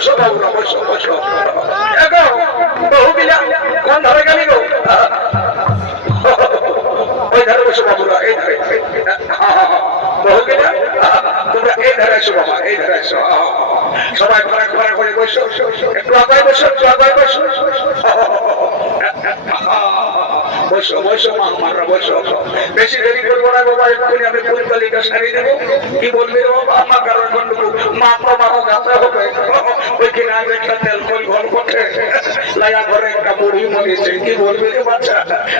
বসো বাবুরা, বসো বসো। এগো বহুবিলা কোন ধারে গেলি গো? ওই ধারে বসো বাবুরা, এই ধারে। বহুবিলা তোমরা এই ধারে এসো বাবা, এই ধারে এসো। সবাই ফারাক ফারাক করে বসো, একটু আগায় বসো, একটু আগায় বসো। বসো বসো মা, মারা বসো। বেশি দেরি করবো না বাবা, এক্ষুনি আমি ফুলকালিটা সারিয়ে দেবো। কি বলবি বাবা? আমার কারণ মা তো মাথা গাছে হবে। ওইখানে আগে একটা তেল কই ঘর করছে, লাইয়া ঘরে একটা বুড়ি মরেছে। কি বলবি রে বাচ্চা?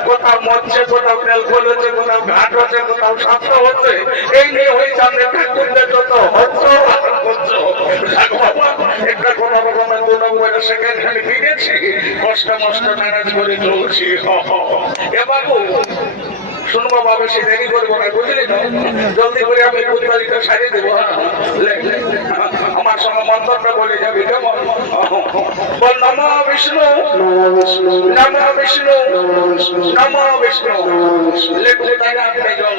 কোথাও মরছে, কোথাও তেল খোল হচ্ছে, কোথাও ঘাট হচ্ছে, কোথাও স্বাস্থ্য হচ্ছে। এই নিয়ে ওই চাঁদের ঠাকুরদের যত হচ্ছে একটা কোন রকমের কোন সেকেন্ড হ্যান্ড কিনেছি, কষ্ট মষ্ট ম্যানেজ করে চলছি। এ বাবু শুনবো বাবা, বেশি দেরি করবো না, বুঝলি তো? জলদি করে আমি ফুলকালিটা সারিয়ে দেবো। আমার সঙ্গে মন্ত্রটা বলে যাবি, কেমন? বল নমো বিষ্ণু, নমো বিষ্ণু, নমো বিষ্ণু। লেখলে তাই আপনি জল।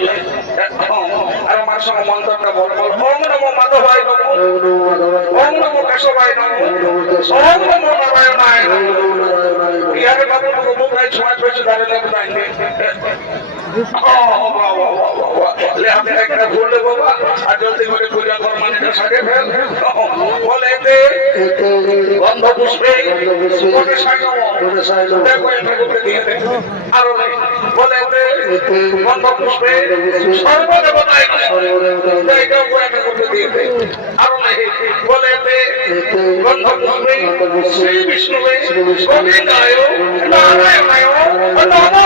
আর আমার সঙ্গে মন্ত্রটা বল, বল ওম নমো মাধবায় নমো, ওম নমো কেশবায় নমো, ওম নমো নারায়ণায় নমো। ইয়ারে বাবু নমো প্রায় 6 বছর ধরে লেখতে জলদি করে পূজা কর, মানে সারিয়ে ফেল। বলে গন্ধ পুষ্পে আরো বলে গন্ধ পুষ্পে সর্বদেবতায় দিয়ে দে। আরো বলে গন্ধ পুষ্পে শ্রী বিষ্ণুবে গোবিন্দায় নারায়ণায় নমঃ।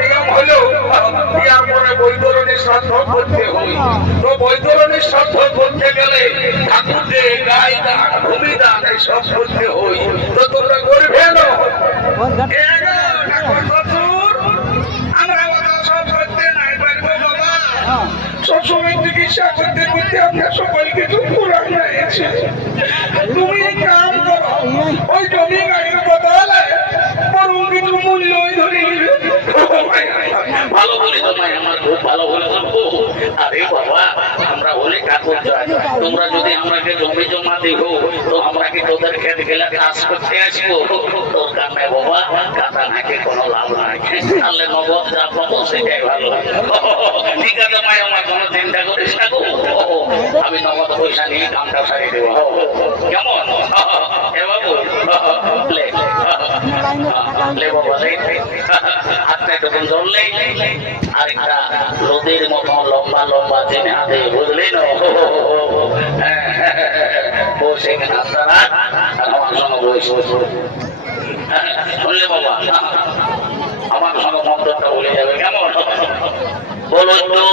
নিয়ম হলো ইয়ার পরে বৈতরণী শ্রাদ্ধ করতে হয়। তো বৈতরণী শ্রাদ্ধ করতে গেলে ঠাকুর যে গায়ে দান, ভূমি দান এইসব করতে হয়। তো তোমরা করবে না? আমরা সব করতে নাই পারবো বাবা। সবসময় চিকিৎসা করতে করতে আমরা সকল কিছু পুরান হয়েছে। তুমি কাম করো, ওই জমি গাড়ির বদলে বরং কিছু মূল্য ধরে নিবে। ভালো বলে তোমায়, আমার খুব ভালো বলে বলবো। আরে বাবা, আমরা হলে কাকুর চাই। তোমরা যদি আমাকে জমি জমা দিও তো আমরা কি তোদের খেত গেলে কাজ করতে আসবো? দরকার নাই বাবা, কাটা নাকি কোনো লাভ নাই। তাহলে নগদ যা পাবো সেটাই ভালো। ঠিক আছে মাই, আমার কোনো চিন্তা করিস না গো। আমি নগদ পয়সা নিয়ে কামটা সারিয়ে দেবো, কেমন? এ বাবু হাতটা তখন ধরলেই আরেকটা লোদের মতো লম্বা লম্বা চেনে হাতে, বুঝলি না? ও সেখানে আপনারা আমার সঙ্গে বসে শুনলে বাবা, আমার সঙ্গে মন্ত্রটা বলে যাবে, কেমন? বলো তো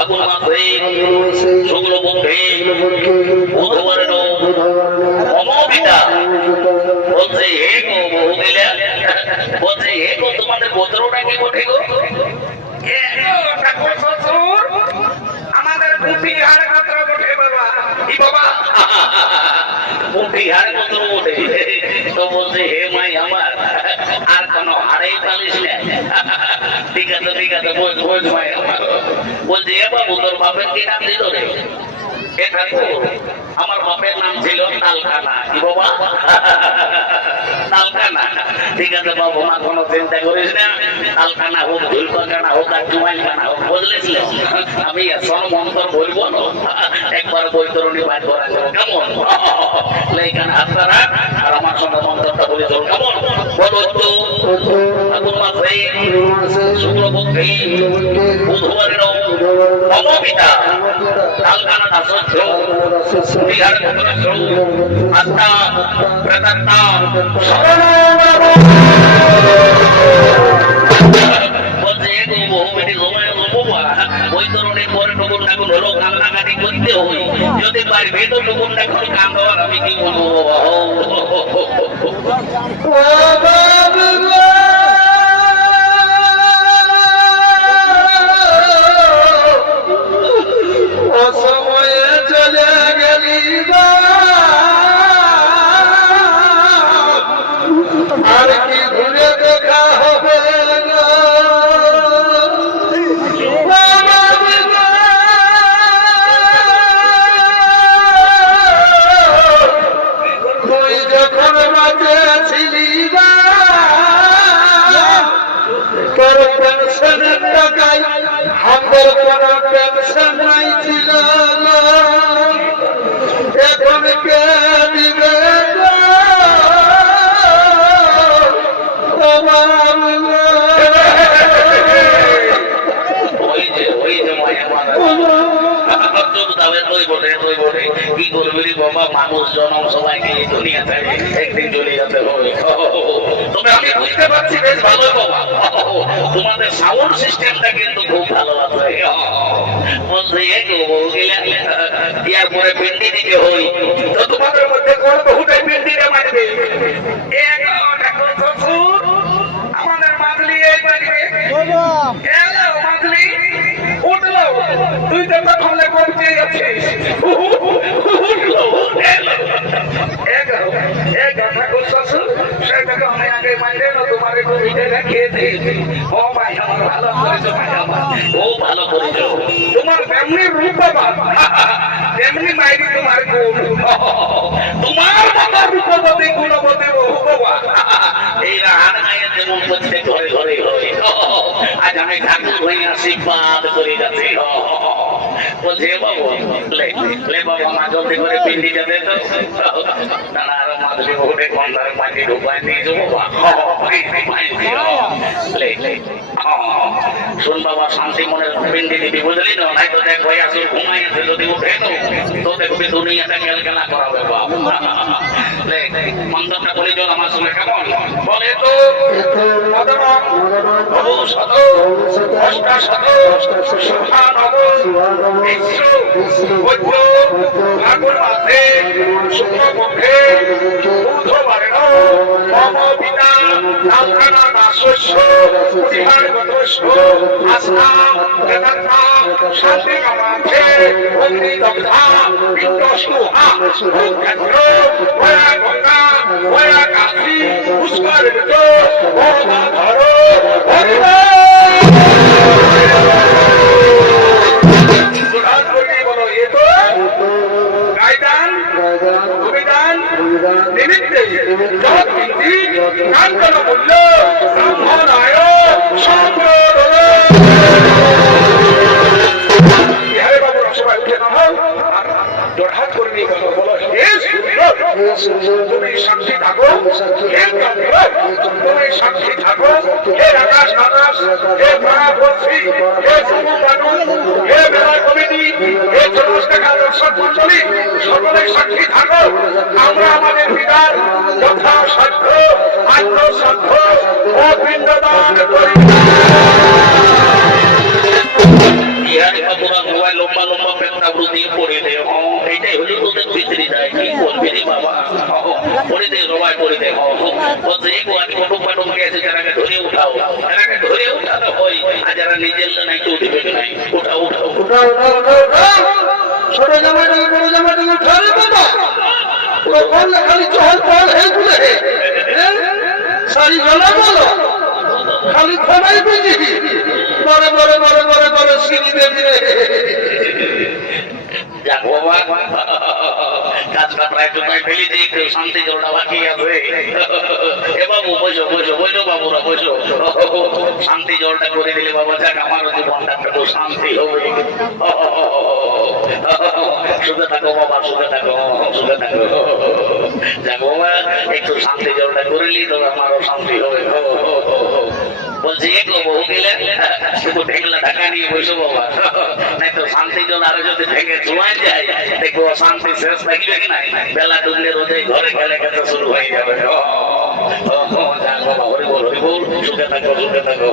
আগুন মাসে শুক্লপক্ষে বুধবারের অমবিতা বলছে হে গো বহুদিলা, বলছে হে গো তোমাদের গোত্রটা কি কোঠে গো? আমাদের পুঁথিহার গোত্র কোঠে বাবা। কি বাবা? পুঁথিহার গোত্র কোঠে। তো বলছে হে মাই আমার, আর কোন হারেই পালিস না। ঠিক আছে ঠিক আছে, বোঝ বোঝ মাই আমার। বলছে এ বাবু তোর বাপের কি নাম দিল রে? আমার বাপের নাম ছিল তালকানা। কি বাবা? তালকানা। ঠিক আছে বাবু, মা কোনো চিন্তা করিস না। তালকানা হোক, ধুলকানা হোক, আর জুমাইল কানা হোক, বুঝলিস? আমি এখন মন্ত্র বলবো না, একবার বৈতরণী বাইর করা যাবে, কেমন? এইখানে হাতটা রাখ আর আমার সঙ্গে মন্ত্রটা বলে চল, কেমন? বলো তো আগুন মাসে শুক্লপক্ষে বুধবারের অমবিতা তালকানা সহ্য বিহার আত্মা প্রেতাত্মা বলছে বহুমিটি সময় বৈতরণীর পরে টুকুন ঠাকুর হলো কান্নাকাটি করতে হই। যদি পারবে তো টুকুন ঠাকুর কান দেওয়ার আমি কি বলবো? আর কি ঘুরে দেখা হবে কে দিবে কি করবি বাবা, মানুষ জনম সবাইকে এই দুনিয়াতে একদিন চলে যেতে হবে। তবে আমি বুঝতে পারছি বেশ ভালোই বাবা, তোমাদের সাউন্ড সিস্টেমটা কিন্তু খুব ভালো আছে। এরপরে পিন্ডি দিতে হই, তো তোমাদের মধ্যে কোন বহুটাই পিন্ডিটা মারবে। আমাদের মাদলি এই বাড়িতে এলো, মাদলি উঠলো, তুই তো তাহলে করতে যাচ্ছিস। তোমার তেমনি রূপ বাবা, তেমনি মাইরি তোমার গুণ, তোমার বাবার রূপবতী গুণবতী বহু বাবা। এই রান গায়ে যেমন করছে ঘরে ঘরে হয়, আজ আমি ঠাকুর হয়ে আশীর্বাদ করে যাচ্ছি। বলছে বাবু লে বাবা মা জলদি করে পিন্ডিটা দে তো, তারা আরো মাঝে ঘুরে কন্ধার পানি ঢুকায় দিয়ে যাবো। শোন বাবা, শান্তি মনে পিন্ডি দিবি বুঝলি তো, নাই তো দেখ ভাই আসো ঘুমাই আছে, যদি উঠে তো দেখবি দুনিয়াতে খেলখেলা করাবে বাবু। মন্ত্রটা বলে চল আমার সঙ্গে, কেমন বলে তো ফাগুন মাসে শুক্লপক্ষে ঊর্ধ্ববারে মম পিতা নামখানা দাসস্য পরিহারগতস্য আসাম জগন্না শান্তি কামাক্ষে অগ্নিদগ্ধা পিণ্ডস্তুহা ভূক্ষেত্র ওয়া গঙ্গা ওয়া কাশী পুষ্করিত ও ধর হরিবে। বলো এ তো গায়দান অভিধান নিমিত্তে জগৎ কাঞ্চন মূল্য ব্রহ্মণায় সবাই উঠে না হোক আর জোড়হাত করে নিয়ে গেল। বলো হে সূর্য তুমি সাক্ষী থাকো, হে চন্দ্র তুমি সাক্ষী থাকো, হে আকাশ বাতাস, হে প্রাণপক্ষী, হে সমুদ্র, হে মেলা কমিটি, হে চতুষ্টাকা দর্শক মন্ডলী, সকলে সাক্ষী থাকো। আমরা আমাদের পিতার যথাসাধ্য আত্মসাধ্য ও পিণ্ডদান করি। লম্বা লম্বা পেটটা দিয়ে পড়ে দে, এইটাই হলে তোদের ভিতরে যায়। কি করবি রে বাবা, পড়ে দে সবাই পড়ে দে। কুটুম পাটুম গেছে, যারাকে ধরে উঠাও, যারাকে ধরে উঠাতে হয়, আর যারা নিজের নাই তো উঠবে নাই। উঠাও উঠাও উঠাও উঠাও, ছোট জামাইটাকে বড় জামাইটাকে উঠালে বাবা, ও বললে খালি চল পল হে তুলে সারি জ্বলা বলো, খালি খোলাই বুঝি বড় বড় বড় বড় বড় সিঁড়িতে দিলে কাজটা প্রায় কোথায় ফেলে দিয়ে একটু শান্তি জলটা বাকি আছে। এ বাবু বসো বসো বসো, বাবুরা বসো, শান্তি জলটা করে দিলে বাবা যাক আমারও জীবনটা একটু শান্তি হবে। সুখে থাকো বাবা, সুখে থাকো, সুখে থাকো। যাক বাবা একটু শান্তি জলটা করিলি তো আমারও শান্তি হবে। বলছি একটু বহু গেলে শুধু ঢেকলা ঢাকা নিয়ে বসো বাবা, নাই তো শান্তি জল আরো যদি ভেঙে চুয়াই যায় দেখবো শান্তি শেষ থাকবে কি নাই, বেলা ডুবলে রোদে ঘরে খেলে খেতে শুরু হয়ে যাবে। যাক বাবা হরি বল, সুখে থাকো, সুখে থাকো।